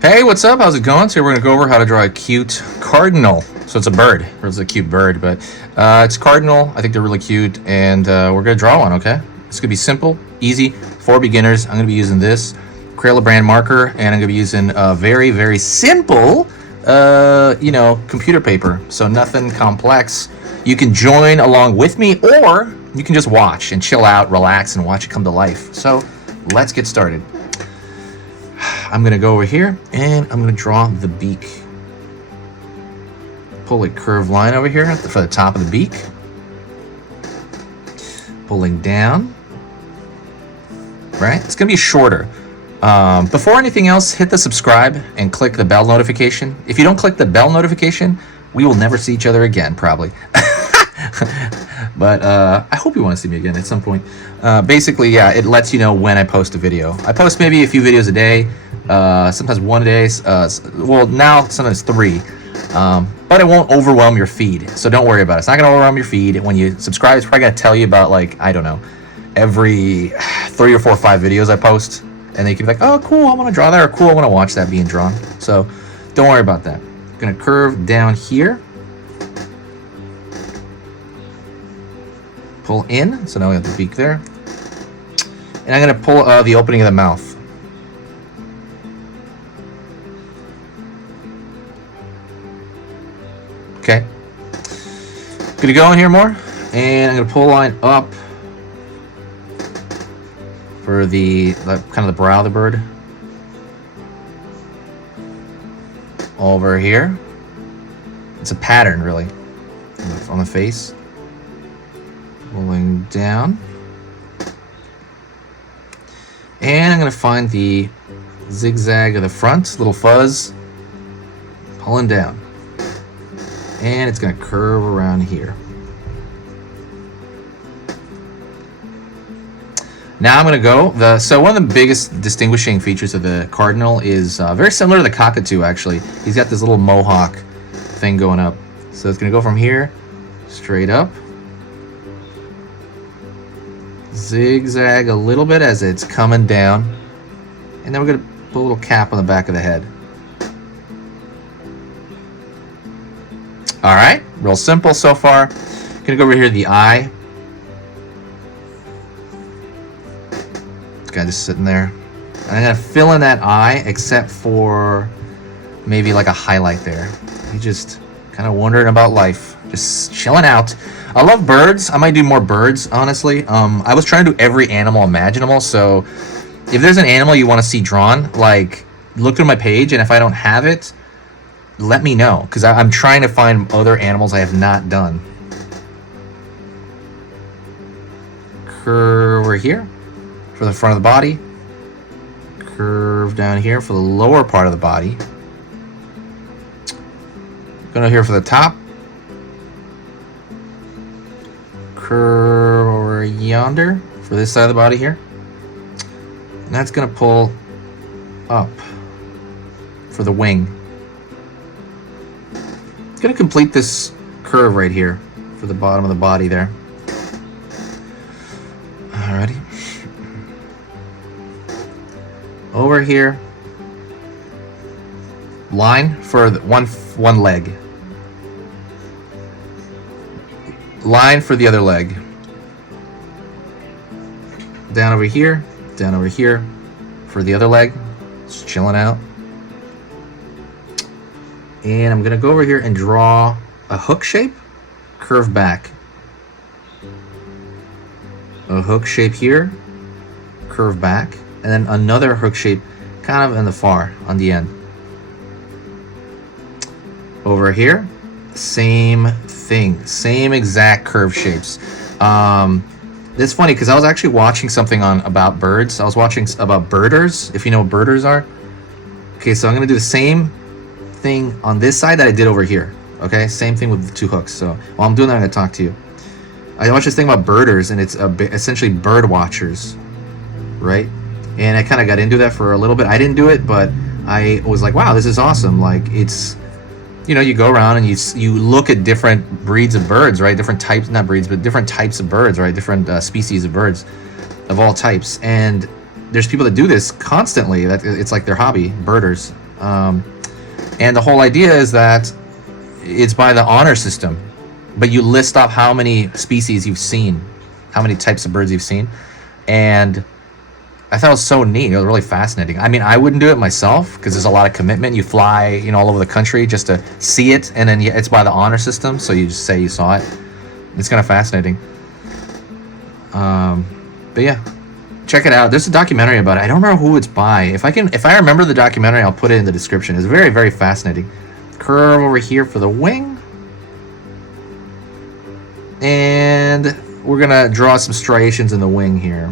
Hey, what's up? How's it going? Today we're going to go over how to draw a cute cardinal. So it's a bird. It's a cute bird, but it's cardinal. I think they're really cute, and we're going to draw one, okay? It's going to be simple, easy, for beginners. I'm going to be using this Crayola brand marker, and I'm going to be using very, very simple, computer paper. So nothing complex. You can join along with me, or you can just watch and chill out, relax, and watch it come to life. So let's get started. I'm going to go over here and I'm going to draw the beak. Pull a curved line over here for the top of the beak. Pulling down. Right? It's going to be shorter. Before anything else, hit the subscribe and click the bell notification. If you don't click the bell notification, we will never see each other again, probably. But I hope you want to see me again at some point. Basically, yeah, it lets you know when I post a video. I post maybe a few videos a day, sometimes one a day. Well, now sometimes 3. But it won't overwhelm your feed, so don't worry about it. It's not going to overwhelm your feed. When you subscribe, it's probably going to tell you about, like, I don't know, every 3 or 4 or 5 videos I post. And then you can be like, oh, cool, I want to draw that, or cool, I want to watch that being drawn. So don't worry about that. I'm going to curve down here. Pull in, so now we have the beak there. And I'm going to pull the opening of the mouth. Okay. Going to go in here more, and I'm going to pull a line up for the kind of the brow of the bird. Over here. It's a pattern, really, on the face. Pulling down. And I'm going to find the zigzag of the front, little fuzz. Pulling down. And it's going to curve around here. Now I'm going to go. So one of the biggest distinguishing features of the cardinal is very similar to the cockatoo, actually. He's got this little mohawk thing going up. So it's going to go from here straight up. Zigzag a little bit as it's coming down, and then we're going to put a little cap on the back of the head. Alright, real simple so far. Gonna go over here to the eye. This guy just sitting there. And I'm gonna fill in that eye, except for maybe like a highlight there. He's just kind of wondering about life, just chilling out. I love birds. I might do more birds, honestly. I was trying to do every animal imaginable, so if there's an animal you want to see drawn, like, look through my page, and if I don't have it, let me know, because I'm trying to find other animals I have not done. Curve over here for the front of the body. Curve down here for the lower part of the body. Going here for the top. Curve over yonder for this side of the body here. And that's going to pull up for the wing. Going to complete this curve right here for the bottom of the body there. Alrighty. Over here. Line for the one leg. Line for the other leg. Down over here for the other leg. Just chilling out. And I'm going to go over here and draw a hook shape, curve back. A hook shape here, curve back. And then another hook shape kind of in the far, on the end. Over here, same thing, same exact curve shapes. It's funny because I was actually watching something about birds. I was watching about birders, if you know what birders are. Okay, so I'm going to do the same thing on this side that I did over here. Okay, same thing with the 2 hooks. So while I'm doing that, I'm going to talk to you. I watched this thing about birders, and it's essentially bird watchers, right? And I kind of got into that for a little bit. I didn't do it, but I was like, wow, this is awesome. Like, it's, you know, you go around and you look at different breeds of birds, right? Different types, not breeds, but different types of birds, right? Different species of birds of all types. And there's people that do this constantly. That it's like their hobby, birders. And the whole idea is that it's by the honor system, but you list off how many species you've seen, how many types of birds you've seen. And I thought it was so neat. It was really fascinating. I mean, I wouldn't do it myself because there's a lot of commitment. You fly, you know, all over the country just to see it, and then it's by the honor system, so you just say you saw it. It's kind of fascinating. But yeah, check it out. There's a documentary about it. I don't remember who it's by. If I remember the documentary, I'll put it in the description. It's very, very fascinating. Curve over here for the wing, and we're gonna draw some striations in the wing here.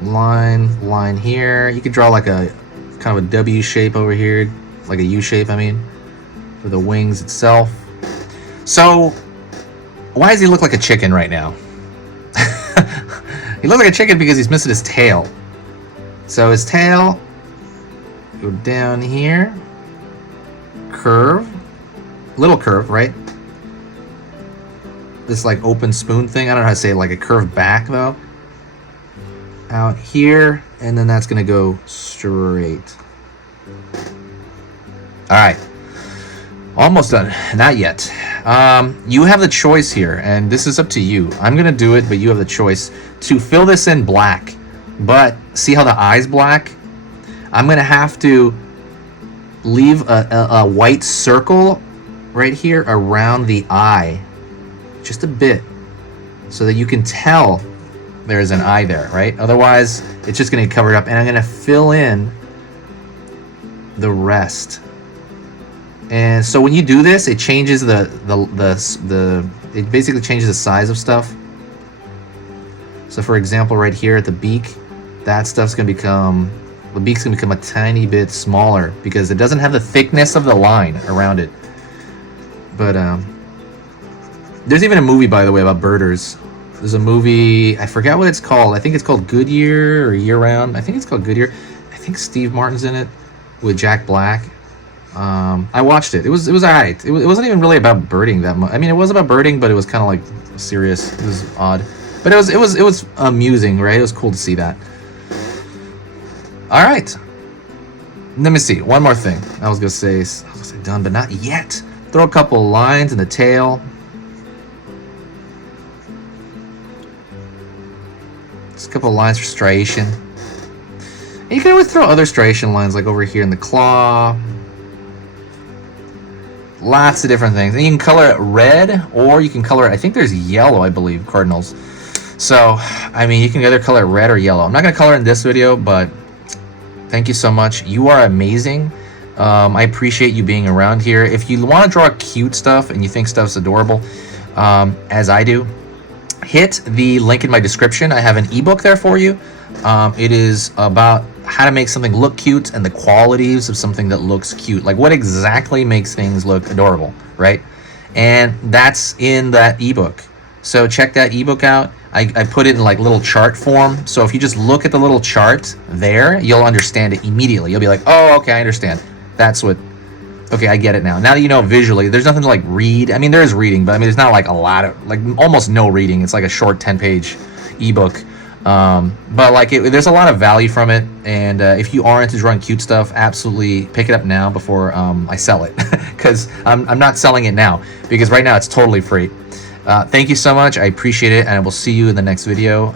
Line here. You could draw like a kind of a W shape over here, like a U shape, I mean, for the wings itself. So why does he look like a chicken right now? He looks like a chicken because he's missing his tail. So his tail, go down here, curve, little curve, right? This like open spoon thing. I don't know how to say it, like a curved back though. Out here, and then that's gonna go straight. All right, almost done. Not yet. You have the choice here, and this is up to you. I'm gonna do it, but you have the choice to fill this in black. But see how the eye's black? I'm gonna have to leave a white circle right here around the eye, just a bit, so that you can tell there's an eye there, right? Otherwise, it's just gonna get covered up, and I'm gonna fill in the rest. And so when you do this, it changes it basically changes the size of stuff. So for example, right here at the beak, that stuff's gonna become, the beak's gonna become a tiny bit smaller because it doesn't have the thickness of the line around it. But there's even a movie, by the way, about birders. There's a movie, I forgot what it's called. I think it's called Goodyear or Year Round. I think it's called Goodyear. I think Steve Martin's in it with Jack Black. I watched it. It was alright. It wasn't even really about birding that much. I mean, it was about birding, but it was kind of like serious. It was odd, but it was amusing, right? It was cool to see that. All right. Let me see. One more thing. I was gonna say done, but not yet. Throw a couple of lines in the tail. Just a couple of lines for striation. And you can always throw other striation lines like over here in the claw. Lots of different things. And you can color it red, or you can color it, I think there's yellow, I believe, cardinals. So, I mean, you can either color it red or yellow. I'm not going to color it in this video, but thank you so much. You are amazing. I appreciate you being around here. If you want to draw cute stuff and you think stuff's adorable, as I do, hit the link in my description. I have an ebook there for you. It is about how to make something look cute and the qualities of something that looks cute. Like what exactly makes things look adorable, right? And that's in that ebook. So check that ebook out. I put it in like little chart form. So if you just look at the little chart there, you'll understand it immediately. You'll be like, oh, okay, I understand. That's what, okay, I get it now. Now that you know visually, there's nothing to like read. I mean, there is reading, but I mean, there's not like a lot of, like almost no reading. It's like a short 10-page ebook. But like there's a lot of value from it, and if you are into drawing cute stuff, absolutely pick it up now before I sell it, because I'm not selling it now, because right now it's totally free. Thank you so much. I appreciate it, and I will see you in the next video.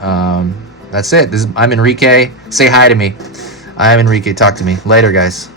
That's it. I'm Enrique. Say hi to me. I'm Enrique. Talk to me later, guys.